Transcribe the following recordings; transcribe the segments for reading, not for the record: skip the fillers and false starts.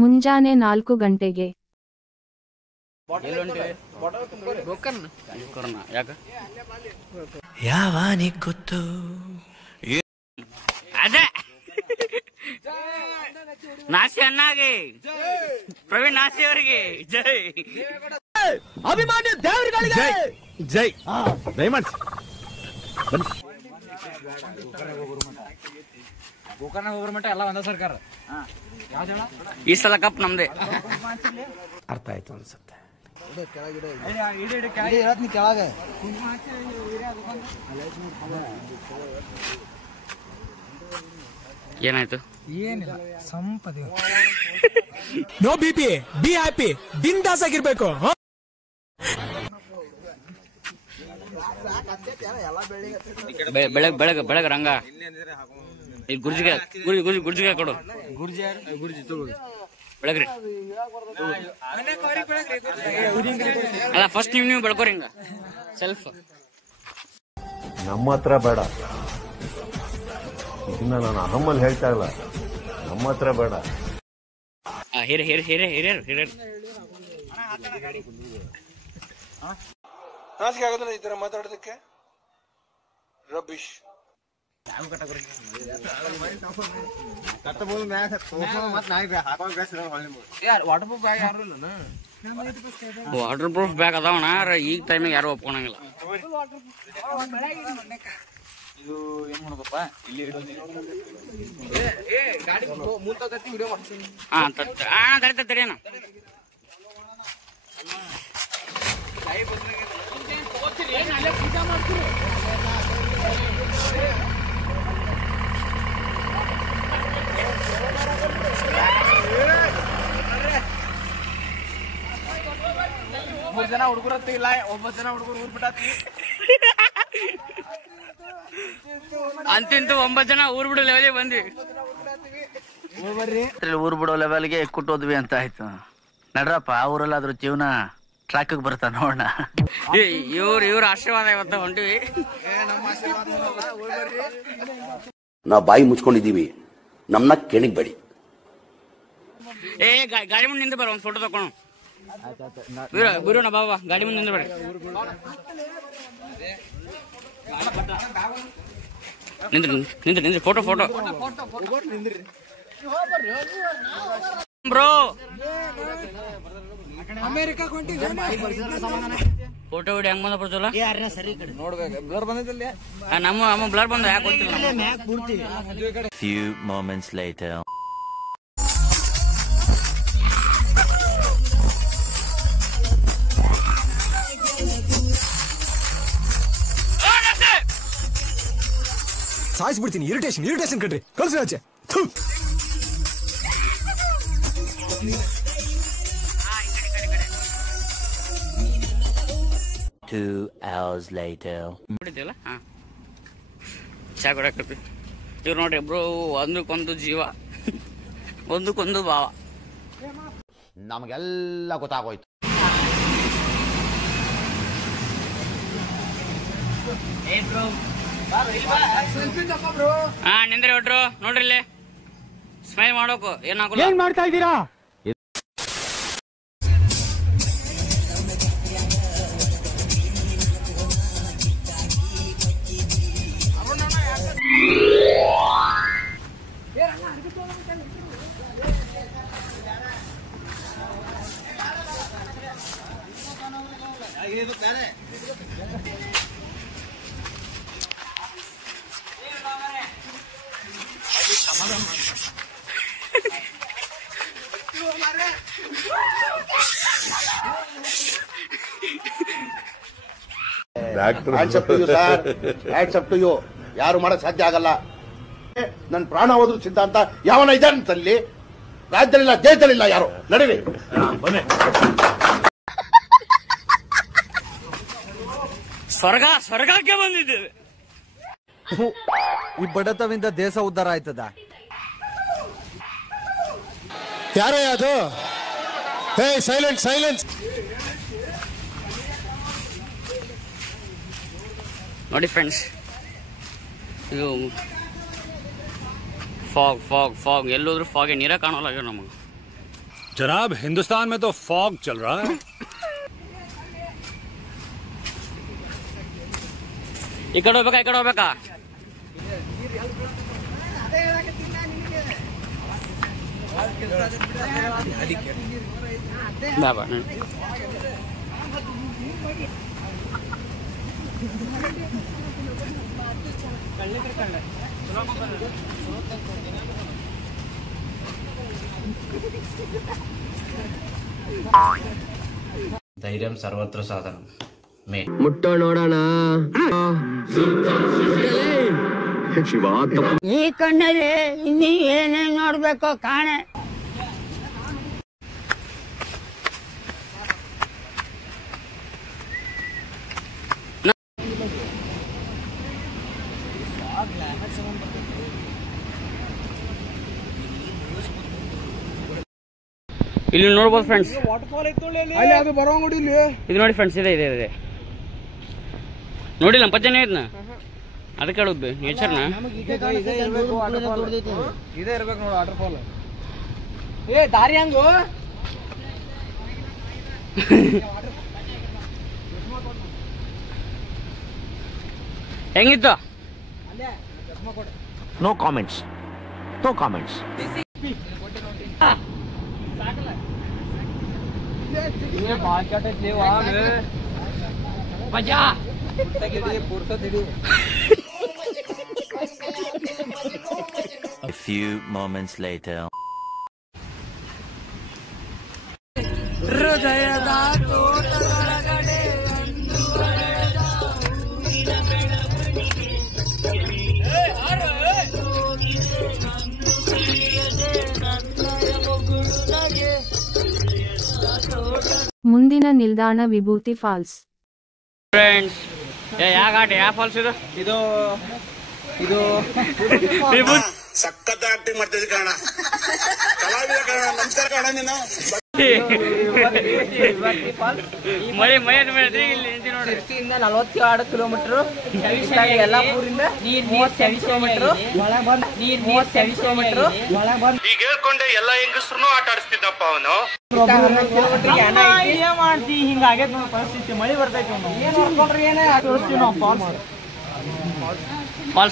ಮುಂಜಾನೆ 4 ಗಂಟೆಗೆ. ಯಾವಾನಿಗ್ ಗೊತ್ತು ಅದೇ ನಾಸಿ ಅಣ್ಣಾಗೆ ಪ್ರವೀಣ್ ನಾಸಿ ಅವರಿಗೆ ಜೈ. ಅಭಿಮಾನಿ ದೇವರುಗಳಿಗೆ ಜೈ. ದಯಮಾಡಿ ಗೋಕರ್ಣ ಹೋಗ್ರ ಮಟ್ಟ ಎಲ್ಲ ಒಂದ ಸರ್ಕಾರ. ಈ ಸಲ ಕಪ್ ನಮ್ದೆ. ಅರ್ಥ ಆಯ್ತು ಅನ್ಸುತ್ತೆ. ಏನಾಯ್ತು? ಏನಿಲ್ಲ ಸಂಪದಿ. ನೋ ಬಿಪಿ, ಬಿ ಹ್ಯಾಪಿ, ಬಿಂದಾಸ್ ಆಗಿರ್ಬೇಕು. ಬೆಳಗ್ಗೆ ರಂಗ ಇಲ್ಲಿ ಗುರ್ಜಿಗೆ ಕೊಡು. ಬೆಳಗ್ರಿ ಅಲ್ಲ, ಫಸ್ಟ್ ನೀವು ಬೆಳ್ಕೋರಿ ಹಿಂಗ ಸೆಲ್ಫ್. ನಮ್ಮ ಹತ್ರ ಬೇಡ, ಇದನ್ನ ನಾನು ಅಹಮ್ಮಲ್ಲಿ ಹೇಳ್ತಾ ಇಲ್ಲ. ನಮ್ಮ ಹತ್ರ ಬೇಡ. ಹಿರಿಯರು ನಾಚಿಕೆ ಆಗೋದಿಲ್ಲ ಈ ತರ ಮಾತಾಡೋದಕ್ಕೆ. ರಬ್ಬಿಶ್. ವಾಟರ್ ಪ್ರೂಫ್ ಬ್ಯಾಗ್ ಅದಾವಣ, ಈಗ ಟೈಮಿಗೆ ಯಾರು ಒಪ್ಕೊಳಂಗಿಲ್ಲ. ಇದು ಏನ್ ಮಾಡೋದಪ್ಪ ಇಲ್ಲಿ ತಡೆಯಣ. ಮೂರ್ ಜನ ಹುಡುಗರು ಇಲ್ಲ, 9 ಜನ ಹುಡುಗರು ಊರ್ ಬಿಟ್ಟಾತಿ. ಅಂತಿಂತೂ 9 ಜನ ಊರ್ ಬಿಡೋ ಲೆವೆಲ್ಗೆ ಬಂದ್ವಿ. ಊರ್ ಬಿಡೋ ಲೆವೆಲ್ಗೆ ಕುಟ್ಟೋದ್ವಿ ಅಂತ ಆಯ್ತು. ನಡ್ರಪ್ಪ, ಆ ಊರಲ್ಲಾದ್ರೂ ಜೀವನ ಟ್ರ್ಯಾಕ್ ಬರ್ತಾ ನೋಡೋಣ. ಇವ್ರ ಆಶೀರ್ವಾದ ಇವತ್ತು ಹೊಂಟಿವಿ. ನಾವು ಬಾಯಿ ಮುಚ್ಕೊಂಡಿದೀವಿ, ನಮ್ನ ಕೆಣಿಗ್ಬೇಡಿ. ಗಾಡಿ ಮುಂದೆ ನಿಂದ ಬರ, ಒಂದ್ ಫೋಟೋ ತಕೊಂಡು. ಬಿರೋಣ ಬಾಬಾ, ಗಾಡಿ ಮುಂದೆ ನಿಂದ ಬರ್ರಿ. ನಿಂದ್ರಿ ಫೋಟೋ ಬ್ರೋ. ಫೋಟೋ ವಿಡಿಯೋ ಹೆಂಗ್ ಬಂದ ಬರ್ತಿಲ್ಲ ನೋಡ್ಬೇಕು. ಬ್ಲರ್ ಬಂದಿಲ್ಲ, ನಮ್ಮ ಬ್ಲರ್ ಬಂದ ಯಾಕೆ ಗೊತ್ತಿಲ್ಲ. Few moments later. ಸಾಯಿಸ್ಬಿಡ್ತೀನಿ. ಇರಿಟೇಷನ್ ಕಣ್ರಿ, ಕಳ್ಸಿ ಆಚೆ. 2 hours later. ಚಾ ಕೊಡಕತ್ತಿ. ಇವ್ರು ನೋಡ್ರಿ ಬ್ರೋ, ಒಂದಕ್ಕೊಂದು ಜೀವ, ಒಂದಕ್ಕೊಂದು ಭಾವ. ನಮಗೆಲ್ಲ ಗೊತ್ತಾಗೋಯ್ತು. ನಿಂದ್ರಿ ಹೊಟ್ರು ನೋಡ್ರಿ, ಇಲ್ಲಿ ಸ್ಮೈಲ್ ಮಾಡೋಕು ಏನಾಗಲ್ಲ. ಏನ್ ಮಾಡ್ತಾ ಇದ್ದೀರಾ? ಯಾರು ಮಾಡಕ್ ಸಾಧ್ಯ ಆಗಲ್ಲ. ನನ್ನ ಪ್ರಾಣ ಹೋದ್ರು ಸಿದ್ಧಾಂತ ಯಾವನ ಇದ್ದಾನಂತಲ್ಲಿ ರಾಜ್ಯದಲ್ಲಿಲ್ಲ, ದೇಶದಲ್ಲಿಲ್ಲ. ಯಾರು ನಡೀರಿ. ಸ್ವರ್ಗಕ್ಕೆ ಬಂದಿದ್ದೇವೆ. ಈ ಬಡತವಿಂದ ದೇಶ ಉದ್ಧಾರ ಆಯ್ತದ. ಯಾರೇ ಅದು? ಹೇ, ಸೈಲೆನ್ಸ್. ನೋಡಿ ಫ್ರೆಂಡ್ಸ್, ಇದು ಫಾಗ್ ಎಲ್ಲೋದ್ರೂ ಫಾಗೆ ನೀರೇ ಕಾಣೋಲ್ಲ ನಮಗೆ. जनाब हिंदुस्तान में तो फॉग चल रहा है. ಈ ಕಡೆ ಹೋಗ್ಬೇಕಾ ಬಾಬಾ ಧೈರ್ಯಂ ಸರ್ವತ್ರ ಸಾಧನ ಮೇ ಮುಟ್ಟೋ ನೋಡೋಣ. ಈ ಕಣ್ಣಲ್ಲಿ ಇನ್ನೀ ಏನೇನ್ ನೋಡ್ಬೇಕೋ ಕಾಣೆ. ಇಲ್ಲಿ ನೋಡ್ಬೋದು ಫ್ರೆಂಡ್ಸ್, ಅದು ಬರೋಂಗುಡಿ ಇಲ್ಲಿ ಇದು ನೋಡಿ ಫ್ರೆಂಡ್ಸ್, ಇದೆ ನೋಡಿಲ್ಲ ಪಜ್ಜನೇ ಇದನ್ನ, ಅದಕ್ಕೆ ಹೇಳುದು ನೇಚರ್ನ. ಇದೇ ಇರ್ಬೇಕು ನೋಡು ವಾಟರ್ ಫಾಲ್. ಏ ದಾರಿ ಹಂಗು ಹೆಂಗಿತ್ತು? No comments. A few moments later. ಮುಂದಿನ ನಿಲ್ದಾಣ ವಿಭೂತಿ ಫಾಲ್ಸ್. ಫ್ರೆಂಡ್ಸ್, ಯಾವ ಘಾಟ್, ಯಾವ ಫಾಲ್ಸ್ ಇದು? ಇದು ಸಖತ್ ಆಕ್ಟಿಂಗ್ ಮಾಡ್ತಿದ್ದೆ ಕಾರಣ ಕಲಾವಿದ ಕಾರಣ. ನಮಸ್ಕಾರ ಕಾರಣ ನೀನು. ಮಳೆ ಇಲ್ಲಿ ನೋಡಿ. ಸಿರ್ಸಿಯಿಂದ 42 ಕಿಲೋಮೀಟರ್, ಯಲ್ಲಾಪುರಿಂದ 30 ಕಿಲೋಮೀಟರ್, ಈಗ ಹೇಳ್ಕೊಂಡೆ ಎಲ್ಲ ಹೆಂಗಸ್ರು ಆಟ ಆಡಿಸ್ತಿದ್ದಪ್ಪ ಅವನು. ಮಾಡ್ತಿ ಹಿಂಗಾಗೈತ್ ನೋಡ ಪರಿಸ್ಥಿತಿ. ಮಳಿ ಬರ್ತೈತಿ, ಏನ್ ನೋಡ್ಕೊಂಡ್ರಿ ಏನೇ ತೋರಿಸ್ತೀವಿ ನಾವು.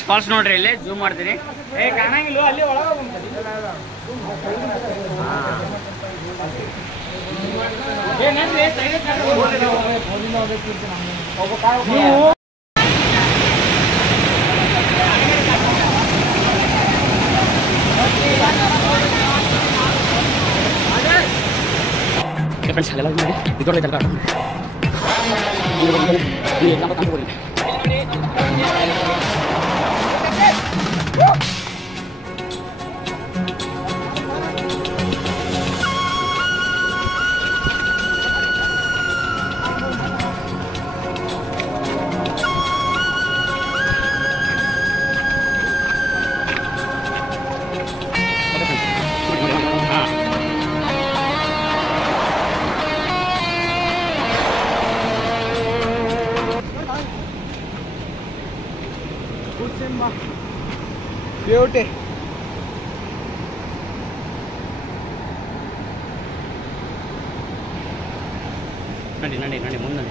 ಫಾಲ್ಸ್ ನೋಡ್ರಿ, ಇಲ್ಲಿ ಜೂಮ್ ಮಾಡ್ತೀನಿ. ಏ ಕಾಣಂಗಿಲ್ಲ, ಅಲ್ಲಿ ಒಳಗ ಬ್ಯೂಟಿ. ನಡಿ ಮುಂದೆ.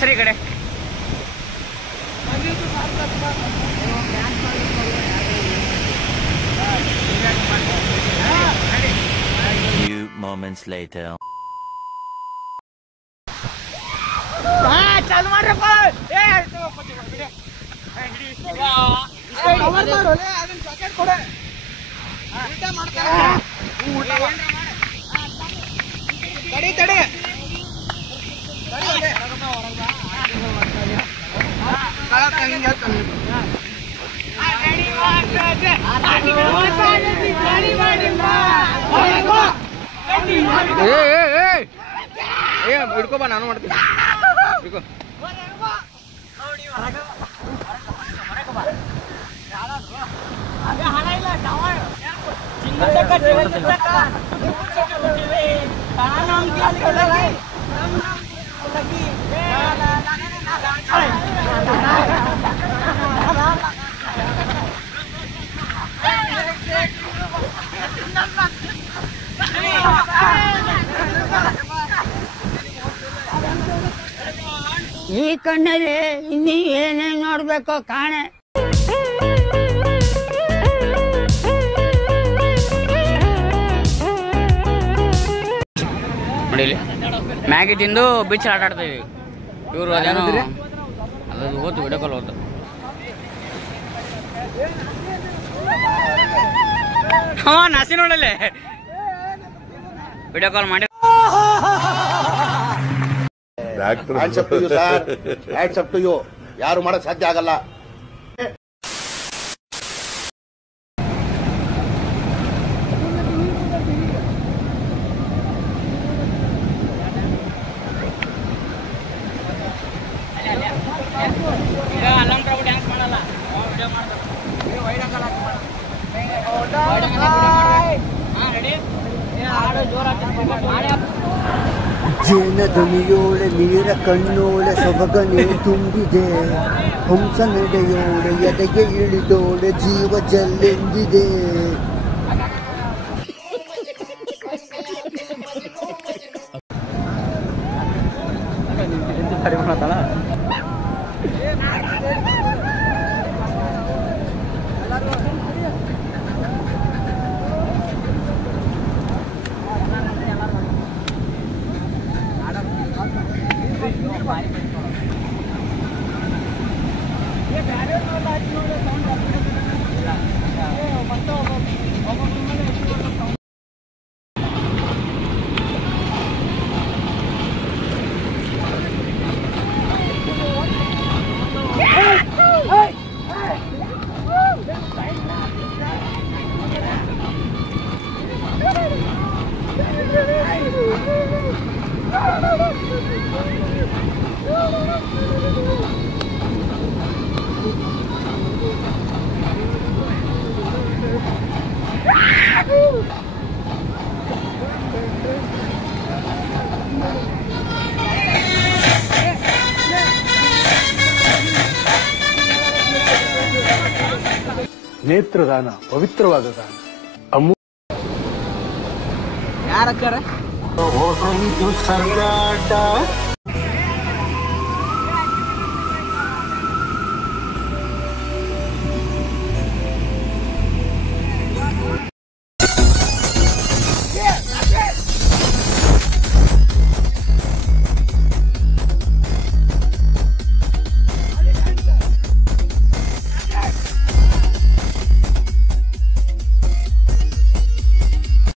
ಸರಿ ಕಡೆ Few moments later. ಚಾಲು ಮಾಡ್ರಪ್ಪ. ಹಿಡ್ಕೊ ಬಾ, ನಾನು ಮಾಡ್ತೀನಿ. ಹಿಡ್ಕೊ. ಈ ಕಣ್ಣಲ್ಲಿ ಇನ್ನೀ ಏನೇನ್ ನೋಡ್ಬೇಕೋ ಕಾಣೆ. ನೋಡಿ ಮ್ಯಾಗಿ ತಿಂದು ಬೀಚ್ ಆಟ ಆಡ್ತಾ ಇದೀವಿ. ಇವರು ಅದೇನೋ ಅದು ಓದ್ತು video call ಓದ್ತು. NASI ನೋಡಲ್ಲೇ video call ಮಾಡಿ. Hands up to you sir, hands up to you. ಯಾರು ಮಾಡಕ್ ಸಾಧ್ಯ ಆಗಲ್ಲ. ಡ್ಯಾನ್ಸ್ ಮಾಡಲ್ಲ, ವಿಡಿಯೋ ಮಾಡ್ತಾರೆ. ಜೇನ ಧ್ವನಿಯೋಳೆ ನೀರ ಕಣ್ಣೋಳೆ ಸೊಬಗನೆ ತುಂಬಿದೆ, ಹಂಸ ನಡೆಯೋಳೆ ಎದೆಗೆ ಇಳಿದೋಳೆ ಜೀವ ಜಲ್ಲೆಂದಿದೆ. ನೇತ್ರದಾನ ಪವಿತ್ರವಾದ ದಾನ. ಯಾರ